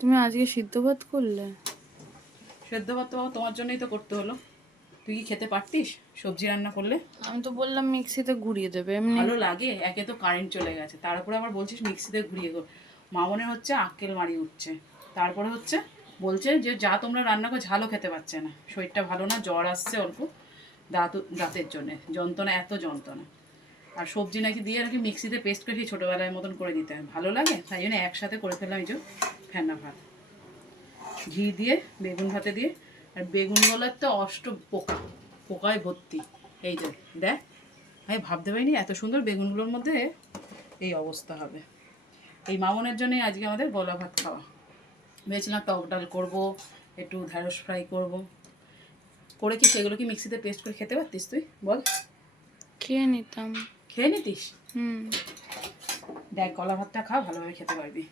তুমি আজকে সিদ্ধ ভাত করলে? সেদ্ধ ভাত তো তোমার জন্যই তো করতে হলো। তুই কি খেতে পারতিস সবজি রান্না করলে? আমি তো বললাম মিক্সিতে ঘুরিয়ে দেবে এমনি। ভালো লাগে? একে তো কারেন্ট চলে গেছে, তার উপরে আবার বলছিস মিক্সিতে ঘুরিয়ে গো। মামনের হচ্ছে আক্কেল মারি উঠছে। তারপরে হচ্ছে বলছে যে যা তোমরা রান্না করে ঝালও খেতে পারছে না, শরীরটা ভালো না, জ্বর আসছে অল্প, দাঁতের জন্যে যন্ত্রণা, এত যন্ত্রণা। আর সবজি নাকি দিয়ে নাকি মিক্সিতে পেস্ট করে সেই ছোটোবেলায় মতন করে দিতে হয়, ভালো লাগে? তাই জন্য একসাথে করে ফেললাম এই যে ফেনা ভাত, ঘি দিয়ে বেগুন ভাতে দিয়ে। আর বেগুনগুলোর তো অষ্ট পোকা, পোকায় ভর্তি। এই যে দেখ, আমি ভাবতে পারিনি এত সুন্দর বেগুনগুলোর মধ্যে এই অবস্থা হবে। এই মামনের জন্যই আজকে আমাদের গলা ভাত খাওয়া। ভেবেছিলাম টক ডাল করবো, একটু ঢ্যাঁড়স ফ্রাই করব, করে কি সেগুলো কি মিক্সিতে পেস্ট করে খেতে পারতিস তুই বল? খেয়ে নিতাম। খেয়ে নিতিস? হুম। দেখ গলা ভাতটা খা, ভালোভাবে খেতে পারবি।